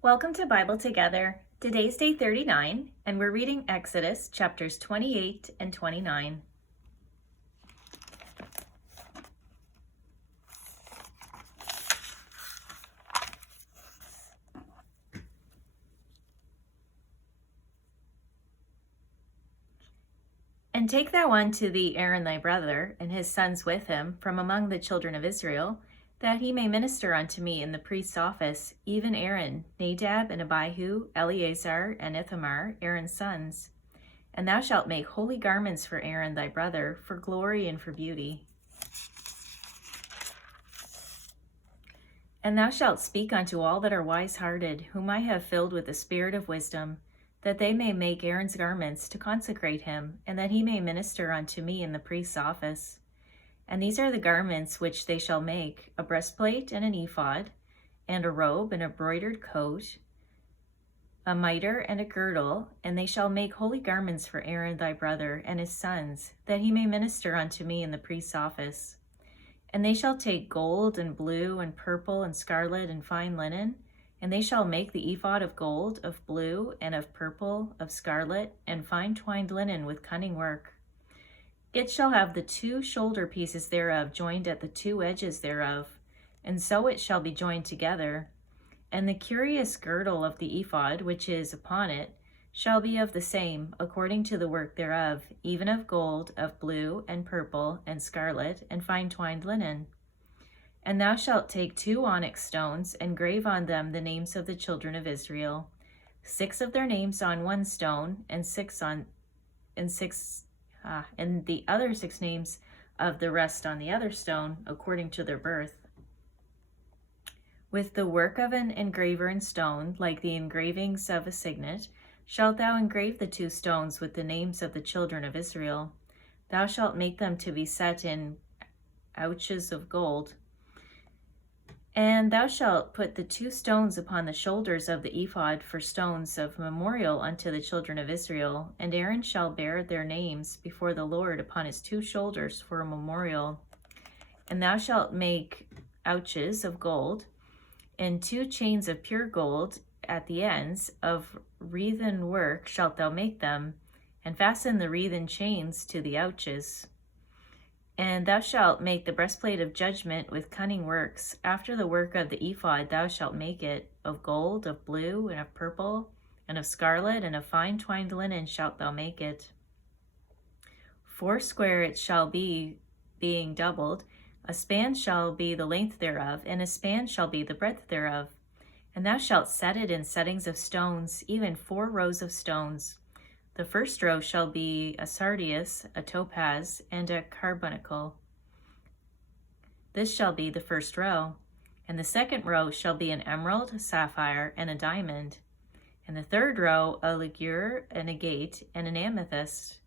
Welcome to Bible Together. Today's day 39, and we're reading Exodus chapters 28 and 29. And take thou unto thee Aaron thy brother, and his sons with him, from among the children of Israel, that he may minister unto me in the priest's office, even Aaron, Nadab, and Abihu, Eleazar, and Ithamar, Aaron's sons. And thou shalt make holy garments for Aaron thy brother, for glory and for beauty. And thou shalt speak unto all that are wise-hearted, whom I have filled with the spirit of wisdom, that they may make Aaron's garments to consecrate him, and that he may minister unto me in the priest's office. And these are the garments which they shall make: a breastplate and an ephod, and a robe and a broidered coat, a mitre and a girdle. And they shall make holy garments for Aaron thy brother and his sons, that he may minister unto me in the priest's office. And they shall take gold and blue and purple and scarlet and fine linen, and they shall make the ephod of gold, of blue, and of purple, of scarlet, and fine twined linen with cunning work. It shall have the two shoulder pieces thereof joined at the two edges thereof, and so it shall be joined together. And the curious girdle of the ephod, which is upon it, shall be of the same, according to the work thereof, even of gold, of blue, and purple, and scarlet, and fine twined linen. And thou shalt take 2 onyx stones, and grave on them the names of the children of Israel, 6 of their names on one stone, and the other 6 names of the rest on the other stone, according to their birth. With the work of an engraver in stone, like the engravings of a signet, shalt thou engrave the 2 stones with the names of the children of Israel. Thou shalt make them to be set in ouches of gold. And thou shalt put the 2 stones upon the shoulders of the ephod for stones of memorial unto the children of Israel. And Aaron shall bear their names before the Lord upon his 2 shoulders for a memorial. And thou shalt make ouches of gold, and 2 chains of pure gold at the ends of wreathen work shalt thou make them, and fasten the wreathen chains to the ouches. And thou shalt make the breastplate of judgment with cunning works. After the work of the ephod thou shalt make it: of gold, of blue, and of purple, and of scarlet, and of fine twined linen shalt thou make it. foursquare it shall be, being doubled. A span shall be the length thereof, and a span shall be the breadth thereof. And thou shalt set it in settings of stones, even 4 rows of stones. The first row shall be a sardius, a topaz, and a carbuncle. This shall be the first row. And the second row shall be an emerald, a sapphire, and a diamond. And the third row a ligure, an agate, and an amethyst.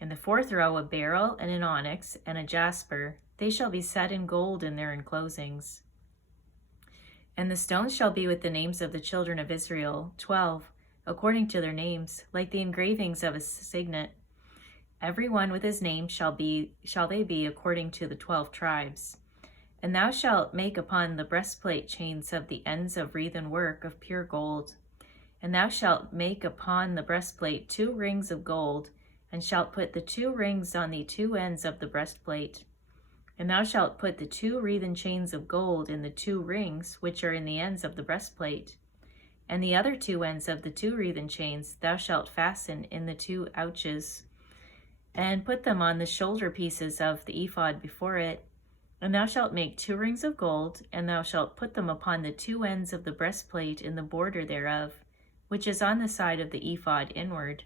And the fourth row a beryl, and an onyx, and a jasper. They shall be set in gold in their enclosings. And the stones shall be with the names of the children of Israel, 12, according to their names, like the engravings of a signet. Every one with his name shall they be according to the 12 tribes. And thou shalt make upon the breastplate chains of the ends of wreathen work of pure gold. And thou shalt make upon the breastplate 2 rings of gold, and shalt put the 2 rings on the 2 ends of the breastplate. And thou shalt put the 2 wreathen chains of gold in the 2 rings which are in the ends of the breastplate. And the other 2 ends of the 2 wreathen chains thou shalt fasten in the 2 ouches, and put them on the shoulder pieces of the ephod before it. And thou shalt make 2 rings of gold, and thou shalt put them upon the 2 ends of the breastplate in the border thereof, which is on the side of the ephod inward.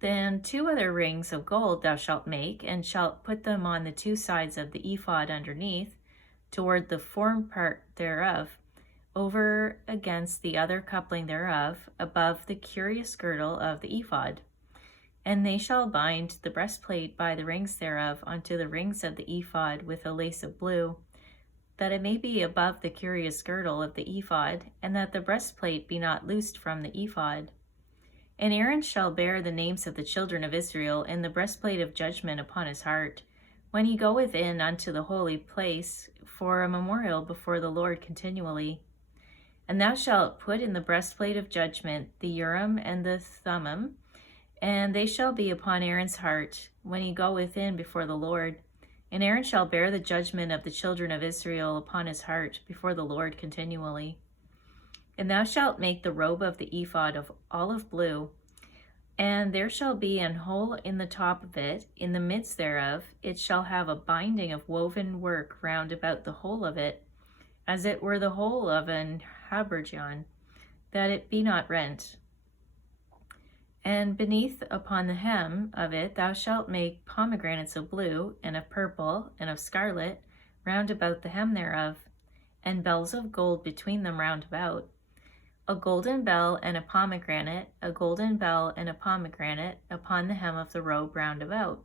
Then 2 other rings of gold thou shalt make, and shalt put them on the 2 sides of the ephod underneath, toward the form part thereof, over against the other coupling thereof, above the curious girdle of the ephod. And they shall bind the breastplate by the rings thereof unto the rings of the ephod with a lace of blue, that it may be above the curious girdle of the ephod, and that the breastplate be not loosed from the ephod. And Aaron shall bear the names of the children of Israel in the breastplate of judgment upon his heart, when he goeth in unto the holy place for a memorial before the Lord continually. And thou shalt put in the breastplate of judgment the Urim and the Thummim, and they shall be upon Aaron's heart when he goeth in before the Lord. And Aaron shall bear the judgment of the children of Israel upon his heart before the Lord continually. And thou shalt make the robe of the ephod of olive blue, and there shall be an hole in the top of it, in the midst thereof it shall have a binding of woven work round about the whole of it, as it were the hole of an habergeon, that it be not rent. And beneath upon the hem of it thou shalt make pomegranates of blue, and of purple, and of scarlet, round about the hem thereof, and bells of gold between them round about. A golden bell and a pomegranate, a golden bell and a pomegranate, upon the hem of the robe round about.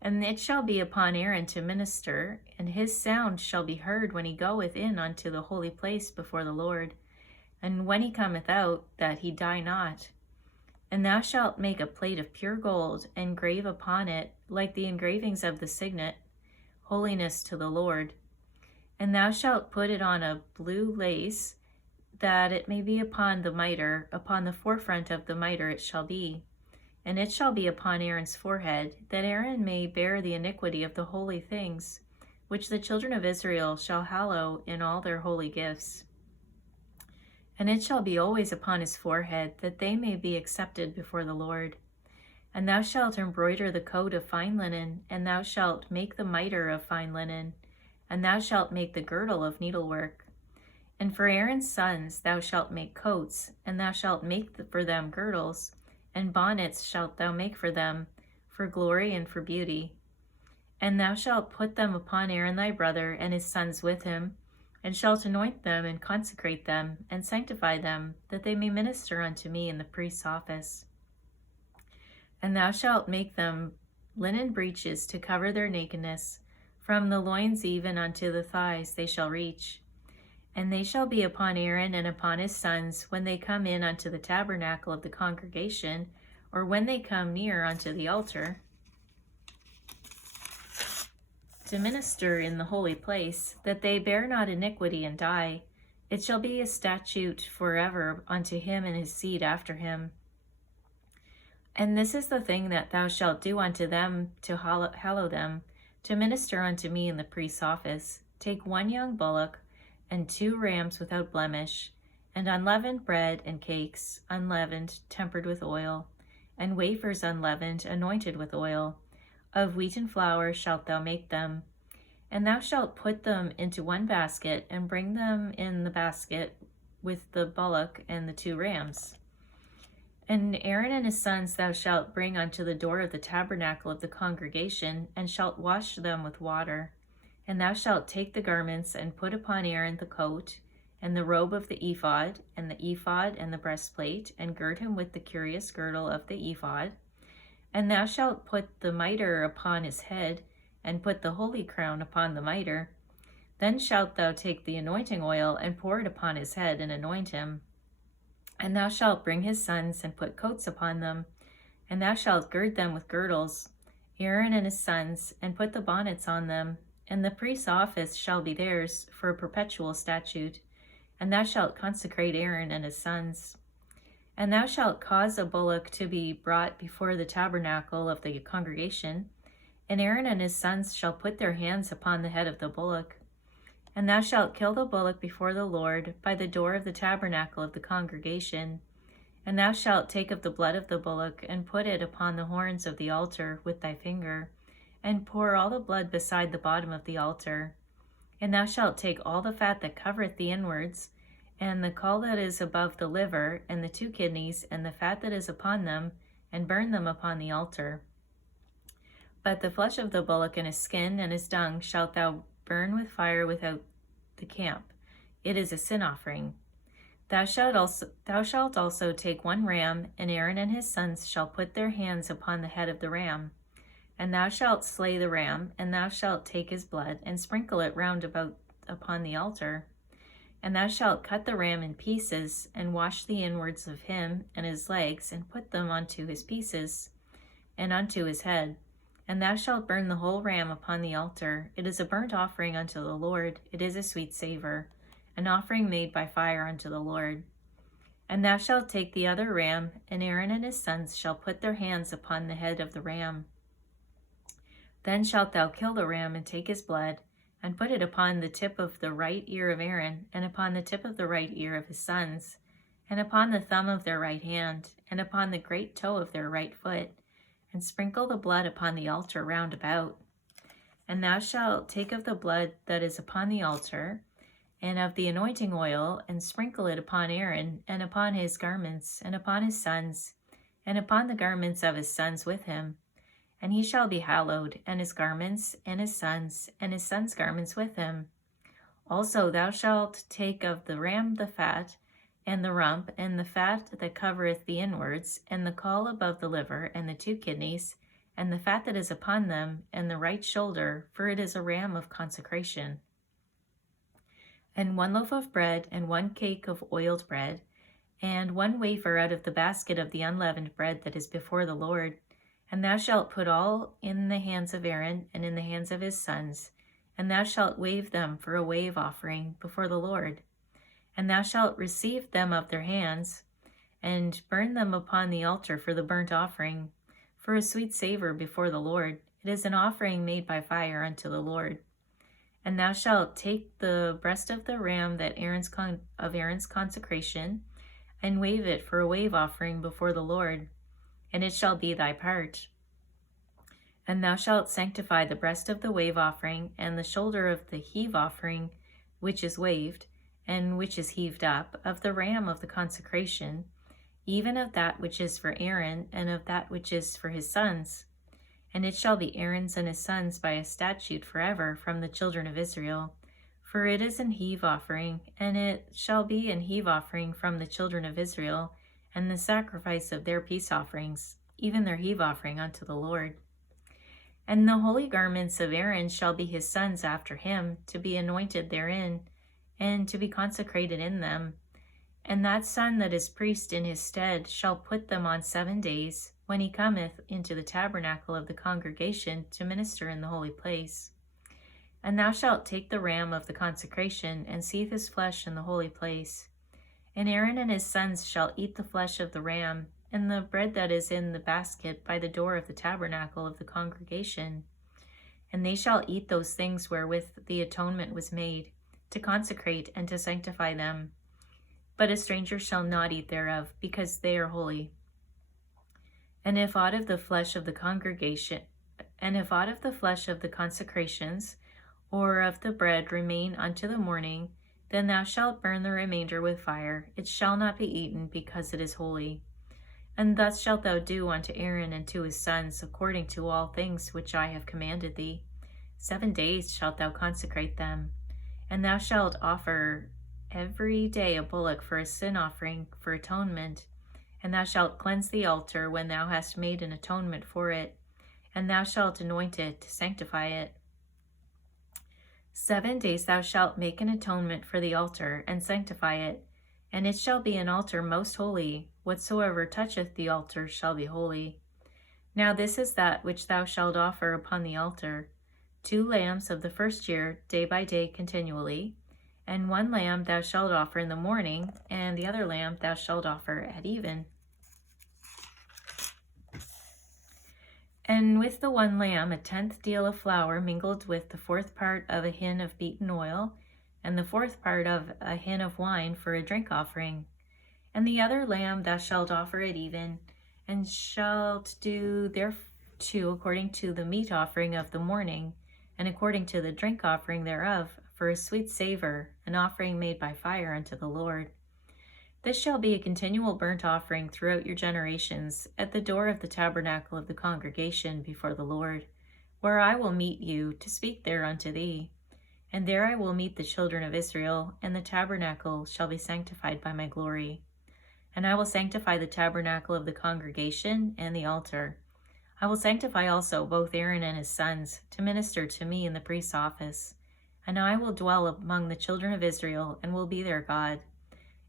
And it shall be upon Aaron to minister, and his sound shall be heard when he goeth in unto the holy place before the Lord, and when he cometh out, that he die not. And thou shalt make a plate of pure gold, and grave upon it, like the engravings of the signet, holiness to the Lord. And thou shalt put it on a blue lace, that it may be upon the mitre, upon the forefront of the mitre it shall be. And it shall be upon Aaron's forehead, that Aaron may bear the iniquity of the holy things, which the children of Israel shall hallow in all their holy gifts. And it shall be always upon his forehead, that they may be accepted before the Lord. And thou shalt embroider the coat of fine linen, and thou shalt make the mitre of fine linen, and thou shalt make the girdle of needlework. And for Aaron's sons thou shalt make coats, and thou shalt make for them girdles, and bonnets shalt thou make for them, for glory and for beauty. And thou shalt put them upon Aaron thy brother, and his sons with him, and shalt anoint them, and consecrate them, and sanctify them, that they may minister unto me in the priest's office. And thou shalt make them linen breeches to cover their nakedness, from the loins even unto the thighs they shall reach. And they shall be upon Aaron and upon his sons when they come in unto the tabernacle of the congregation, or when they come near unto the altar, to minister in the holy place, that they bear not iniquity and die. It shall be a statute forever unto him and his seed after him. And this is the thing that thou shalt do unto them to hallow them, to minister unto me in the priest's office. Take 1 young bullock, and 2 rams without blemish, and unleavened bread and cakes, unleavened, tempered with oil, and wafers unleavened, anointed with oil. Of wheaten flour shalt thou make them. And thou shalt put them into 1 basket, and bring them in the basket with the bullock and the 2 rams. And Aaron and his sons thou shalt bring unto the door of the tabernacle of the congregation, and shalt wash them with water. And thou shalt take the garments, and put upon Aaron the coat, and the robe of the ephod, and the breastplate, and gird him with the curious girdle of the ephod. And thou shalt put the mitre upon his head, and put the holy crown upon the mitre. Then shalt thou take the anointing oil, and pour it upon his head, and anoint him. And thou shalt bring his sons, and put coats upon them, and thou shalt gird them with girdles, Aaron and his sons, and put the bonnets on them. And the priest's office shall be theirs for a perpetual statute. And thou shalt consecrate Aaron and his sons. And thou shalt cause a bullock to be brought before the tabernacle of the congregation, and Aaron and his sons shall put their hands upon the head of the bullock. And thou shalt kill the bullock before the Lord by the door of the tabernacle of the congregation. And thou shalt take of the blood of the bullock, and put it upon the horns of the altar with thy finger, and pour all the blood beside the bottom of the altar. And thou shalt take all the fat that covereth the inwards, and the caul that is above the liver, and the 2 kidneys, and the fat that is upon them, and burn them upon the altar. But the flesh of the bullock and his skin and his dung shalt thou burn with fire without the camp. It is a sin offering. Thou shalt also take 1 ram, and Aaron and his sons shall put their hands upon the head of the ram. And thou shalt slay the ram, and thou shalt take his blood, and sprinkle it round about upon the altar. And thou shalt cut the ram in pieces, and wash the inwards of him and his legs, and put them unto his pieces, and unto his head. And thou shalt burn the whole ram upon the altar. It is a burnt offering unto the Lord. It is a sweet savor. an offering made by fire unto the Lord. And thou shalt take the other ram, and Aaron and his sons shall put their hands upon the head of the ram. Then shalt thou kill the ram, and take his blood, and put it upon the tip of the right ear of Aaron, and upon the tip of the right ear of his sons, and upon the thumb of their right hand, and upon the great toe of their right foot, and sprinkle the blood upon the altar round about. And thou shalt take of the blood that is upon the altar, and of the anointing oil, and sprinkle it upon Aaron, and upon his garments, and upon his sons, and upon the garments of his sons with him. And he shall be hallowed, and his garments, and his sons' garments with him. Also thou shalt take of the ram the fat, and the rump, and the fat that covereth the inwards, and the caul above the liver, and the 2 kidneys, and the fat that is upon them, and the right shoulder, for it is a ram of consecration. And 1 loaf of bread, and 1 cake of oiled bread, and 1 wafer out of the basket of the unleavened bread that is before the Lord. And thou shalt put all in the hands of Aaron, and in the hands of his sons, and thou shalt wave them for a wave offering before the Lord. And thou shalt receive them of their hands, and burn them upon the altar for the burnt offering, for a sweet savor before the Lord. It is an offering made by fire unto the Lord. And thou shalt take the breast of the ram that Aaron's consecration, and wave it for a wave offering before the Lord, and it shall be thy part. And thou shalt sanctify the breast of the wave offering, and the shoulder of the heave offering, which is waved, and which is heaved up, of the ram of the consecration, even of that which is for Aaron, and of that which is for his sons. And it shall be Aaron's and his sons by a statute forever from the children of Israel. For it is an heave offering, and it shall be an heave offering from the children of Israel, and the sacrifice of their peace offerings, even their heave offering unto the Lord. And the holy garments of Aaron shall be his sons after him, to be anointed therein, and to be consecrated in them. And that son that is priest in his stead shall put them on 7 days, when he cometh into the tabernacle of the congregation to minister in the holy place. And thou shalt take the ram of the consecration, and seethe his flesh in the holy place. And Aaron and his sons shall eat the flesh of the ram, and the bread that is in the basket by the door of the tabernacle of the congregation. And they shall eat those things wherewith the atonement was made, to consecrate and to sanctify them. But a stranger shall not eat thereof, because they are holy. And if aught of the flesh of the congregation, and if aught of the flesh of the consecrations, or of the bread remain unto the morning, then thou shalt burn the remainder with fire. It shall not be eaten, because it is holy. And thus shalt thou do unto Aaron and to his sons, according to all things which I have commanded thee. 7 days shalt thou consecrate them. And thou shalt offer every day a bullock for a sin offering for atonement. And thou shalt cleanse the altar when thou hast made an atonement for it, and thou shalt anoint it to sanctify it. 7 days thou shalt make an atonement for the altar, and sanctify it, and it shall be an altar most holy. Whatsoever toucheth the altar shall be holy. Now this is that which thou shalt offer upon the altar: 2 lambs of the first year, day by day continually, and 1 lamb thou shalt offer in the morning, and the other lamb thou shalt offer at even. And with the 1 lamb 1/10 deal of flour mingled with the 4th part of a hin of beaten oil, and the 4th part of a hin of wine for a drink offering. And the other lamb thou shalt offer at even, and shalt do thereto according to the meat offering of the morning, and according to the drink offering thereof, for a sweet savor, an offering made by fire unto the Lord. This shall be a continual burnt offering throughout your generations, at the door of the tabernacle of the congregation before the Lord, where I will meet you to speak there unto thee. And there I will meet the children of Israel, and the tabernacle shall be sanctified by my glory. And I will sanctify the tabernacle of the congregation and the altar. I will sanctify also both Aaron and his sons, to minister to me in the priest's office. And I will dwell among the children of Israel, and will be their God.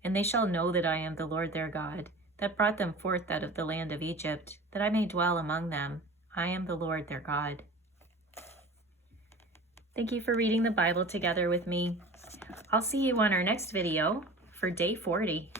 And they shall know that I am the Lord their God, that brought them forth out of the land of Egypt, that I may dwell among them. I am the Lord their God. Thank you for reading the Bible together with me. I'll see you on our next video for day 40.